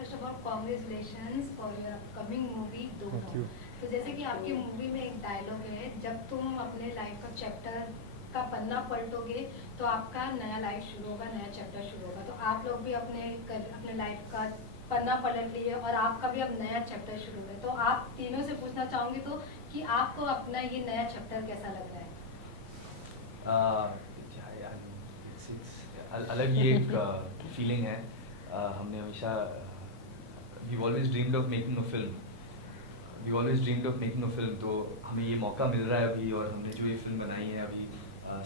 First of all congratulations for your upcoming movie दोनों। तो जैसे कि आपकी मूवी में एक डायलॉग है, जब तुम अपने लाइफ का चैप्टर का पन्ना पलटोगे तो आपका नया लाइफ शुरू होगा, नया चैप्टर शुरू होगा। तो आप लोग भी अपने लाइफ का पन्ना पलट लिए और आपका भी अब नया चैप्टर शुरू है। तो आप तीनों से पूछना चाहूँगी तो कि आपको अपना ये नया चैप्टर कैसा लग रहा है? अलग ही एक फीलिंग है। हमने हमेशा we've always dreamed of making a film. तो हमें ये मौका मिल रहा है अभी, और हमने जो ये फिल्म बनाई है अभी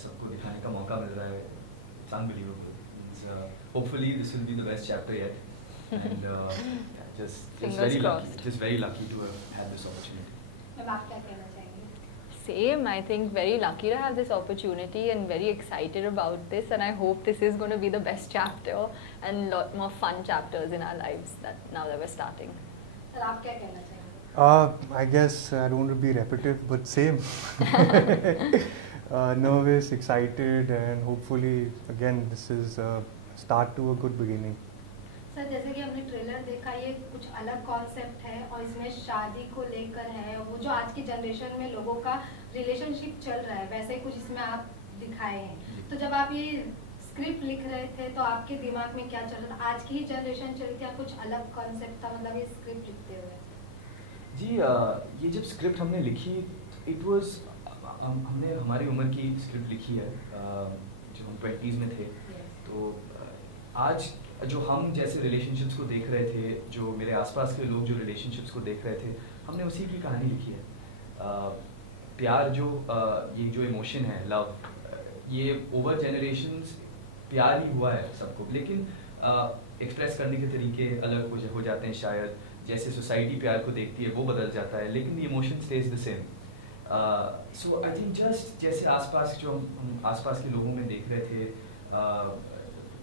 सबको दिखाने का मौका मिल रहा है। It's unbelievable. Hopefully this will be the best chapter yet. And just very lucky to have had this opportunity. अब आप क्या कहना चाहेंगे? Same, I think very lucky to have this opportunity and very excited about this, and I hope this is going to be the best chapter and lot more fun chapters in our lives that now that we're starting. Sir आप क्या कहना चाहेंगे? I guess I don't want to be repetitive, but same. Nervous, excited, and hopefully again this is a start to a good beginning. Sir जैसे कि हमने trailer देखा, ये कुछ अलग कॉन्सेप्ट है और इसमें शादी को लेकर है, वो जो आज की जनरेशन में लोगों का रिलेशनशिप चल रहा है वैसे ही कुछ इसमें आप दिखाए हैं। तो जब आप ये स्क्रिप्ट लिख रहे थे तो आपके दिमाग में क्या चल रहा था? आज की ही जनरेशन चल रही थी या कुछ अलग कॉन्सेप्ट था, मतलब ये स्क्रिप्ट लिखते हुए? जी ये जब स्क्रिप्ट हमने लिखी इट वाज हमने हमारी उम्र की स्क्रिप्ट लिखी है, जो हम 20s में थे। तो आज जो हम जैसे रिलेशनशिप्स को देख रहे थे, जो मेरे आसपास के लोग जो रिलेशनशिप्स को देख रहे थे, हमने उसी की कहानी लिखी है। प्यार जो ये जो इमोशन है लव, ये ओवर जनरेशंस प्यार ही हुआ है सबको, लेकिन एक्सप्रेस करने के तरीके अलग हो जाते हैं शायद। जैसे सोसाइटी प्यार को देखती है वो बदल जाता है, लेकिन the emotion stage the same. So I think just जैसे आसपास जो हम आसपास के लोगों में देख रहे थे,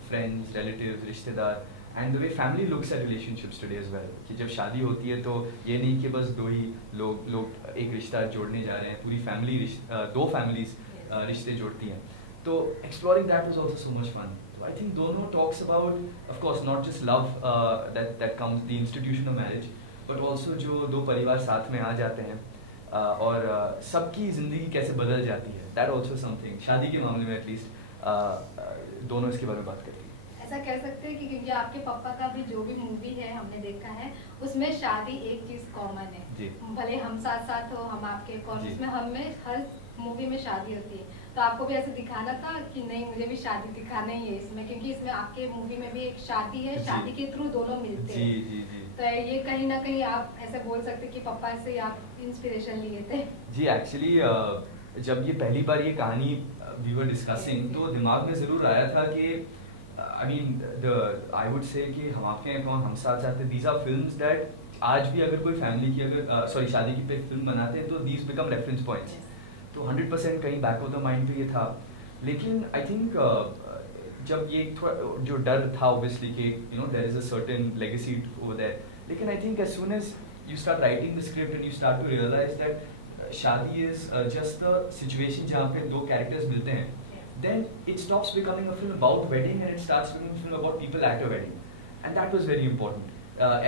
फ्रेंड्स, रिलेटिव्स, रिश्तेदार, and the way family looks at relationships today as well, कि जब शादी होती है तो ये नहीं कि बस दो ही लोग एक रिश्ता जोड़ने जा रहे हैं, पूरी फैमिली दो फैमिलीज रिश्ते जोड़ती हैं। तो exploring that was also so much fun. तो आई थिंक दोनों talks about of course not just love that comes the institution of marriage, but also जो दो परिवार साथ में आ जाते हैं और सबकी ज़िंदगी कैसे बदल जाती है, दैट ऑल्सो समथिंग। शादी के मामले में एटलीस्ट दोनों इसके बारे में बात करती हैं। ऐसा कह सकते हैं कि क्योंकि आपके पापा का भी जो भी मूवी है हमने देखा है उसमें शादी एक चीज कॉमन है, भले हम साथ साथ हो, हम आपके कौन, उसमें हमें हर मूवी में शादी होती है। तो आपको भी ऐसे दिखाना था कि नहीं मुझे भी शादी दिखाना ही है इसमें, क्योंकि इसमें आपके मूवी में भी एक शादी है, शादी के थ्रू दोनों मिलते हैं। तो ये कहीं ना कहीं आप ऐसे बोल सकते कि पापा से आप इंस्पिरेशन लिए थे? जी एक्चुअली जब ये पहली बार ये कहानी वी वर डिस्कसिंग तो दिमाग में ज़रूर आया था कि I mean I would say कि हम आपके हैं कौन, हम साथ साथ, दीज आर फिल्म्स दैट आज भी अगर कोई फैमिली की शादी की पे फिल्म बनाते हैं तो दीज बिकम रेफरेंस पॉइंट्स। तो 100% कहीं बैक ऑफ द माइंड पे ये था। लेकिन आई थिंक जब ये थोड़ा जो डर था ऑब्वियसली कि you know there is a certain legacy over there, लेकिन I think as soon as you start writing the script and you start to realise that shaadi is just the situation जहाँ पे दो कैरेक्टर्स मिलते हैं, then it stops becoming a film about wedding and it starts becoming a film about people at a wedding, and that was very important.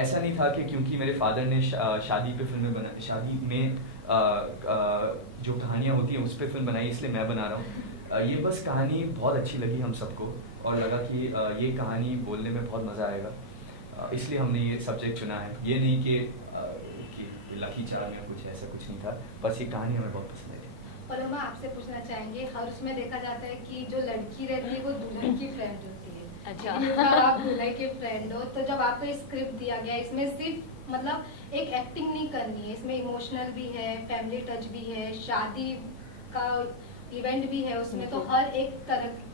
ऐसा नहीं था कि क्योंकि मेरे फादर ने शादी पे फिल्में बनाई, शादी में जो कहानियाँ होती हैं उस पर फिल्म बनाई इसलिए मैं बना रहा हूँ। ये बस कहानी बहुत अच्छी लगी हम सबको और लगा कि ये कहानी बोलने में बहुत मज़ा आएगा, इसलिए हमने ये सब्जेक्ट चुना है। ये नहीं कि लकी चार्म या कुछ ऐसा कुछ नहीं था, बस ये कहानी हमें बहुत पसंद आई थी। पलोमा आपसे पूछना चाहेंगे, हर उसमें देखा जाता है कि जो लड़की रहती है वो दुल्हन की फ्रेंड होती है। अच्छा। आप दुल्हन के फ्रेंड हो, तो जब आपको स्क्रिप्ट दिया गया इसमें सिर्फ मतलब एक एक्टिंग नहीं करनी है, इसमें इमोशनल भी है, फैमिली टच भी है, शादी का इवेंट भी है उसमें, तो हर एक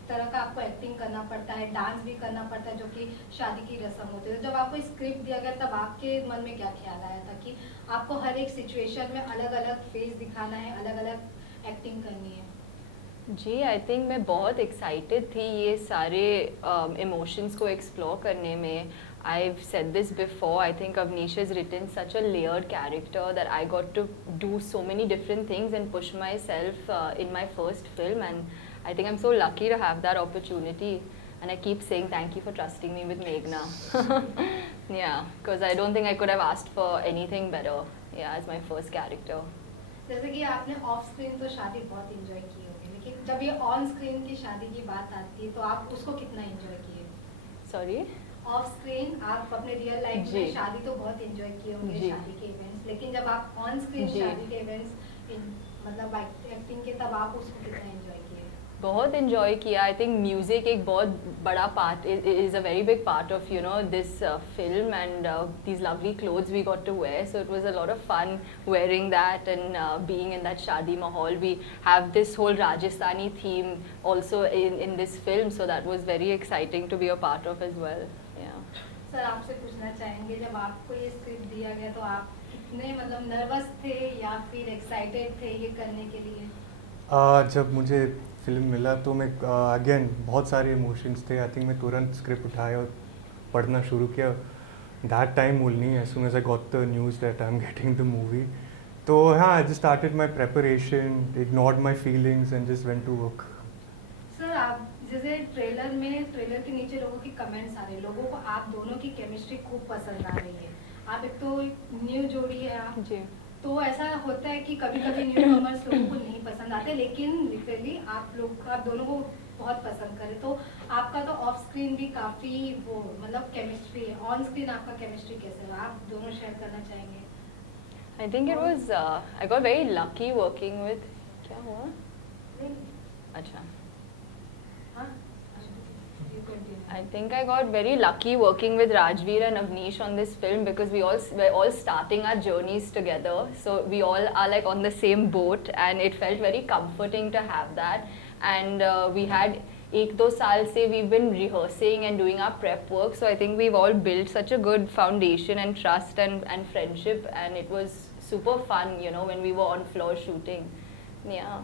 तरह का आपको एक्टिंग करना पड़ता है, डांस भी करना पड़ता है जो कि शादी की रस्म होती है। तो जब आपको स्क्रिप्ट दिया गया तब आपके मन में क्या ख्याल आया था कि आपको हर एक सिचुएशन में अलग अलग फेस दिखाना है, अलग अलग एक्टिंग करनी है? जी आई थिंक मैं बहुत एक्साइटेड थी ये सारे इमोशंस को एक्सप्लोर करने में। I've said this before, I think Avnish has written such a layered character that I got to do so many different things and push myself in my first film, and I think I'm so lucky to have that opportunity. and I keep saying thank you for trusting me with Meghna. Yeah, because I don't think I could have asked for anything better. Yeah, as my first character. जैसे कि आपने of screen तो शादी बहुत enjoy की होगी, लेकिन जब ये ऑन स्क्रीन की शादी की बात आती है तो आप उसको कितना एंजॉय किए? Sorry? ऑफ स्क्रीन आप अपने रियल लाइफ में शादी तो बहुत एंजॉय किए होंगे, शादी के इवेंट्स, लेकिन जब आप ऑन स्क्रीन शादी के इवेंट्स मतलब एक्टिंग के, तब आप उसको कितना एंजॉय किए? बहुत enjoy किया. I think music एक बहुत बड़ा part is a very big part of this film, and these lovely clothes we got to wear. So it was a lot of fun wearing that and being in that shadi mahal. We have this whole Rajasthani theme also in this film, so that was very exciting to be a part of as well. Yeah. Sir आपसे पूछना चाहेंगे, जब आपको ये script दिया गया तो आप कितने मतलब नर्वस थे या फिर एक्साइटेड थे ये करने के लिए? जब मुझे फिल्म मिला तो मैं अगेन बहुत सारे इमोशंस थे. आई थिंक मैं तुरंत स्क्रिप्ट उठाया और पढ़ना शुरू किया. That time only as soon as I got the news that I am getting the movie. तो हाँ, I just started my preparation, ignored my feelings and just went to work. Sir आप जैसे trailer के नीचे लोगों की comments आ रहे हैं, लोगों को आप दोनों की केमिस्ट्री खूब पसंद आ रही है. आप एक तो न्यू जोड़ी है आप जी. तो ऐसा होता है कि कभी कभी न्यू कमर्स लोगों को नहीं पसंद आते, लेकिन लिटरली आप दोनों को बहुत पसंद करें. तो आपका तो ऑफ स्क्रीन भी काफी वो मतलब केमिस्ट्री है, ऑन स्क्रीन आपका केमिस्ट्री कैसे हुआ, आप दोनों शेयर करना चाहेंगे? I think it was I got very lucky working with. क्या हुआ? अच्छा. हाँ? You continue. I think I got very lucky working with Rajveer and Avnish on this film because we're all starting our journeys together. So we all are like on the same boat, and it felt very comforting to have that. And we had 1-2 साल से we've been rehearsing and doing our prep work. So I think we've all built such a good foundation and trust and friendship, and it was super fun, when we were on floor shooting. Yeah.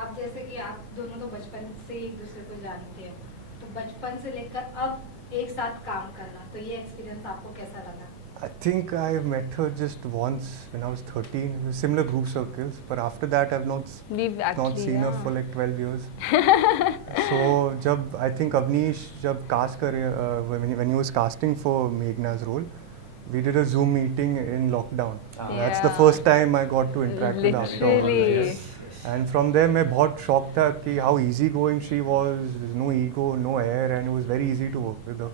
आप जैसे कि आप दोनों तो बचपन से एक दूसरे को जानते हैं, तो बचपन से लेकर अब एक साथ काम करना, तो ये एक्सपीरियंस आपको कैसा लगा? I think I met her just once when I was 13. It was similar group circles, but after that I've not seen her for like 12 years. So जब I think Avnish जब cast करे when he was casting for Meghna's role, we did a Zoom meeting in lockdown. That's the first time I got to interact with her. Literally. And from there मैं बहुत shocked था कि how easy going she was, no ego, no air, and it was very easy to work with her.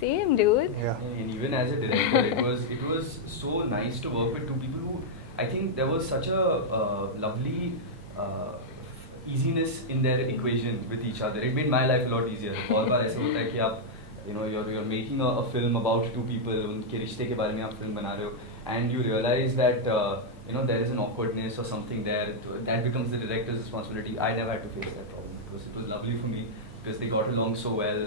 Same, dude. Yeah. And even as a director, it was so nice to work with two people who, I think there was such a lovely easiness in their equation with each other. It made my life a lot easier. बहुत बार ऐसे होता है कि आप you're making a film about two people, उनके रिश्ते के बारे में आप film बना रहे हो, and you realize that there is an awkwardness or something there. That becomes the director's responsibility. I never had to face that problem. It was lovely for me because they got along so well.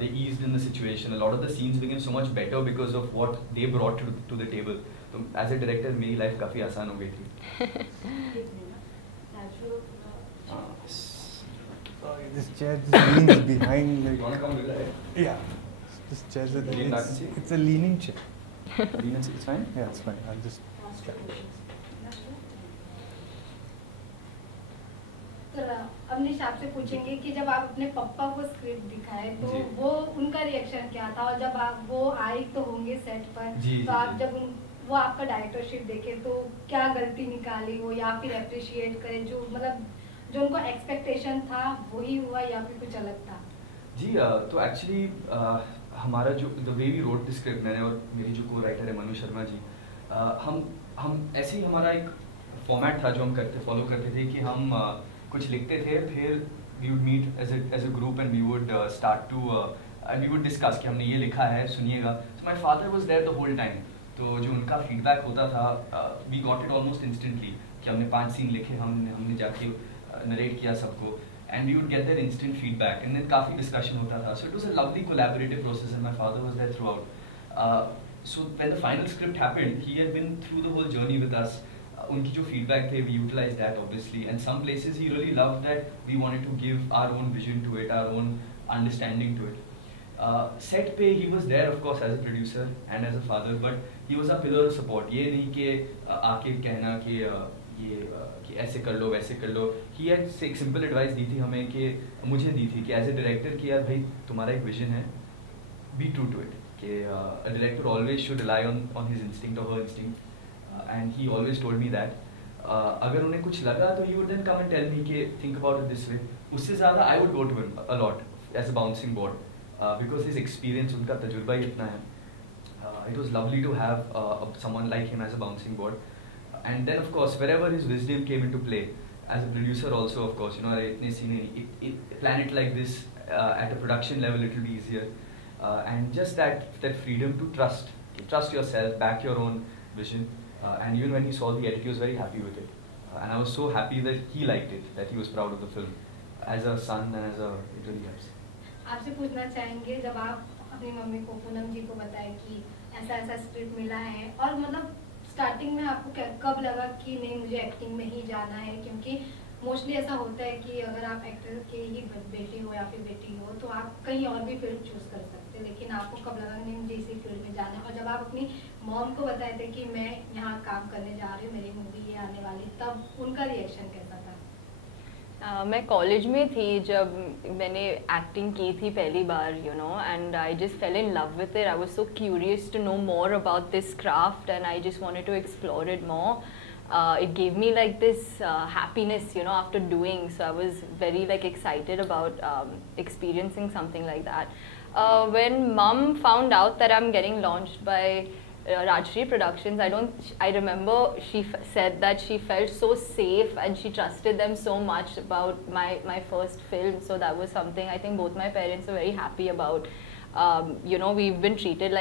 They eased in the situation. A lot of the scenes became so much better because of what they brought to the table. So as a director, मेरी life काफी आसान हो गई थी. This chair just leans behind. Like, You wanna come with that? yeah. This chair is Lean back and see. it's a leaning chair. It's fine? Yeah, it's fine. I'll just. तो अवनीश आपसे पूछेंगे कि जब आप अपने पापा को स्क्रिप्ट दिखाए तो जी. वो उनका रिएक्शन क्या था, और जब आप वो आए तो होंगे सेट पर, जी, तो जी, आप जी. जब वो आपका डायरेक्टरशिप देखे तो क्या गलती निकाली वो, या फिर अप्रिशिएट करें जो मतलब जो उनको एक्सपेक्टेशन था वही हुआ या फिर कुछ अलग था? जी, तो एक्चुअली हमारा जो the way we wrote the script, मैंने और मेरी जो को राइटर है मनु शर्मा जी, हम ऐसे ही हमारा एक फॉर्मेट था जो हम फॉलो करते थे कि हम कुछ लिखते थे, फिर we would meet as a group and we would start to and we would discuss कि हमने ये लिखा है, सुनिएगा. So my father was there the whole time. तो जो उनका फीडबैक होता था, we got it almost instantly कि हमने 5 सीन लिखे, हमने जाके नरेट किया सबको, and we would get their instant feedback, and then काफ़ी discussion होता था. So it was a lovely collaborative process, and my father was there throughout. So when the final script happened, he had been through the whole journey with us. उनकी जो feedback थे, we utilized that obviously, and some places he really loved that we wanted to give our own vision to it, our own understanding to it. Set पे he was there of course as a producer and as a father, but he was a pillar of support. ये नहीं कि आके कहना कि ये कि ऐसे कर लो वैसे कर लो. ही हैड एक सिंपल एडवाइस दी थी हमें कि मुझे दी थी कि एज ए डायरेक्टर कि यार भाई तुम्हारा एक विजन है, बी ट्रू टू इट. कि a director always should rely on his instinct or her instinct, and he always told me that. अगर उन्हें कुछ लगा तो he would then come and tell me कि think about it this way. उससे ज़्यादा I would go to him a lot as a bouncing board, because his experience, उनका तजुर्बा ही इतना है. It was lovely to have someone like him as a bouncing board. And then of course wherever his wisdom came into play, as a producer also of course, you know, इतने scene plan it like this, at a production level it will be easier. And just that freedom to trust yourself, back your own vision, and even when he saw the edit, he was very happy with it, and I was so happy that he liked it, that he was proud of the film. As a son and it really helps. आपसे पूछना चाहेंगे, जब आप अपनी mummy को, पूनम जी को बताए कि ऐसा ऐसा स्क्रिप्ट मिला है, और मतलब स्टार्टिंग में आपको कब लगा कि नहीं मुझे एक्टिंग में ही जाना है? क्योंकि मोस्टली ऐसा होता है कि अगर आप एक्टर के ही बेटी हो या फिर बेटी हो तो आप कहीं और भी फील्ड चूज कर सकते हैं, लेकिन आपको कब लगा नहीं मुझे इसी फील्ड में जाना है? और जब आप अपनी मॉम को बताए थे कि मैं यहाँ काम करने जा रही हूँ, मेरी मूवी ये आने वाली, तब उनका रिएक्शन कैसा था? मैं कॉलेज में थी जब मैंने एक्टिंग की थी पहली बार, you know, and I just fell in love with it. I was so curious to know more about this craft and I just wanted to explore it more. It gave me like this happiness, you know, after doing. So I was very like excited about experiencing something like that. When Mum found out that I'm getting launched by Rajshri Productions, I remember she said that she felt so safe and she trusted them so much about my first film. So that was something I think both my parents were very happy about. You know, we've been treated like